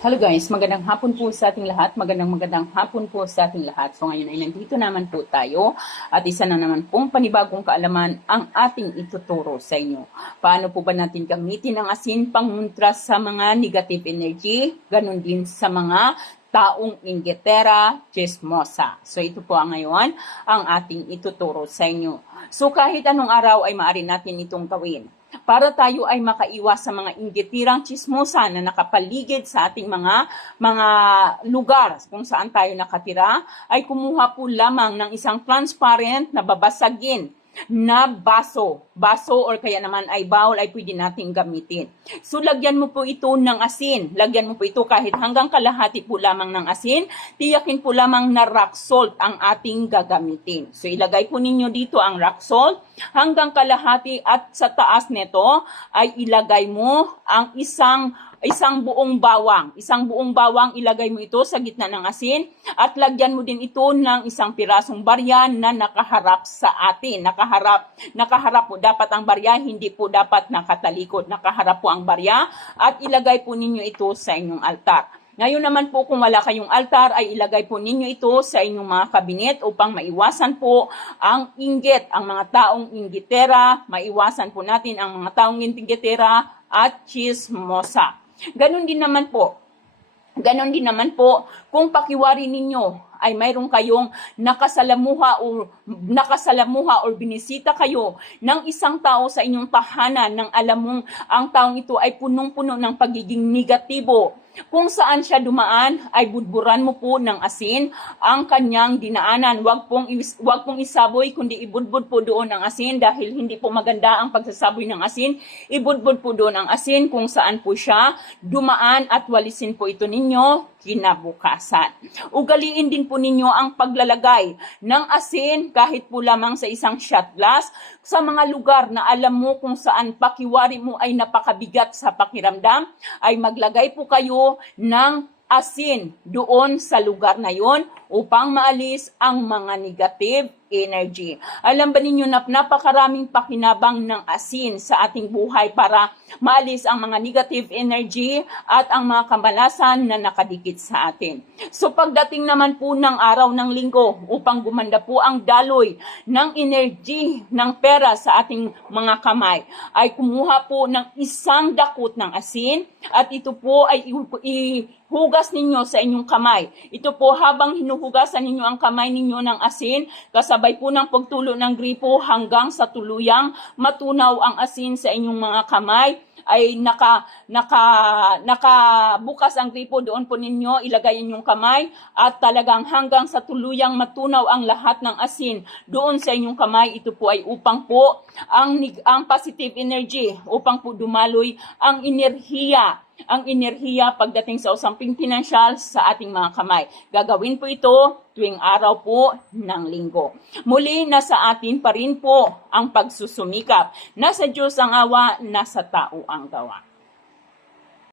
Hello guys, magandang hapon po sa ating lahat. Magandang magandang hapon po sa ating lahat. So ngayon ay nandito naman po tayo at isa na naman pong panibagong kaalaman ang ating ituturo sa inyo. Paano po ba natin gamitin ang asin panguntra sa mga negative energy, ganun din sa mga taong ingetera, chismosa. So ito po ang ngayon ang ating ituturo sa inyo. So kahit anong araw ay maaari natin itong gawin para tayo ay makaiwas sa mga inggitirang chismosa na nakapaligid sa ating mga mga lugar kung saan tayo nakatira ay kumuha po lamang ng isang transparent na babasagin na baso. Baso or kaya naman ay bowl ay pwede nating gamitin. So lagyan mo po ito ng asin. Lagyan mo po ito kahit hanggang kalahati po lamang ng asin. Tiyakin po lamang na rock salt ang ating gagamitin. So ilagay po ninyo dito ang rock salt hanggang kalahati at sa taas nito ay ilagay mo ang isang isang buong bawang. Isang buong bawang ilagay mo ito sa gitna ng asin at lagyan mo din ito ng isang pirasong barya na nakaharap sa atin. Nakaharap, nakaharap po dapat ang barya, hindi po dapat nakatalikod. Nakaharap po ang barya at ilagay po ninyo ito sa inyong altar. Ngayon naman po kung wala kayong altar ay ilagay po ninyo ito sa inyong mga kabinet upang maiwasan po ang inggit, ang mga taong inggitera, maiwasan po natin ang mga taong inggitera at chismosa. Ganon din naman po. Ganon din naman po kung pakiwari ninyo ay mayroon kayong nakasalamuha o nakasalamuha or binisita kayo ng isang tao sa inyong tahanan nang alam mong ang taong ito ay punong-puno ng pagiging negatibo kung saan siya dumaan ay budburan mo po ng asin ang kanyang dinaanan. Huwag pong, wag pong isaboy kundi ibudbud po doon ang asin dahil hindi po maganda ang pagsasaboy ng asin. Ibudbud po doon ang asin kung saan po siya dumaan at walisin po ito ninyo kinabukasan. Ugaliin din po ninyo ang paglalagay ng asin kahit po lamang sa isang shot glass sa mga lugar na alam mo kung saan pakiwari mo ay napakabigat sa pakiramdam ay maglagay po kayo ng asin doon sa lugar na yon upang maalis ang mga negative energy. Alam ba ninyo na napakaraming pakinabang ng asin sa ating buhay para maalis ang mga negative energy at ang mga kamalasan na nakadikit sa atin. So pagdating naman po ng araw ng linggo upang gumanda po ang daloy ng energy ng pera sa ating mga kamay ay kumuha po ng isang dakot ng asin at ito po ay ihugas ninyo sa inyong kamay. Ito po habang hinuhugasan ninyo ang kamay ninyo ng asin kasabay sabay po ng pagtulo ng gripo hanggang sa tuluyang matunaw ang asin sa inyong mga kamay. Ay naka naka nakabukas ang gripo doon po ninyo ilagay inyong kamay. At talagang hanggang sa tuluyang matunaw ang lahat ng asin doon sa inyong kamay ito po ay upang po ang ang positive energy upang po dumaloy ang enerhiya ang enerhiya pagdating sa usamping pinansyal sa ating mga kamay. Gagawin po ito tuwing araw po ng linggo. Muli, nasa atin pa rin po ang pagsusumikap. Nasa Diyos ang awa, nasa tao ang gawa.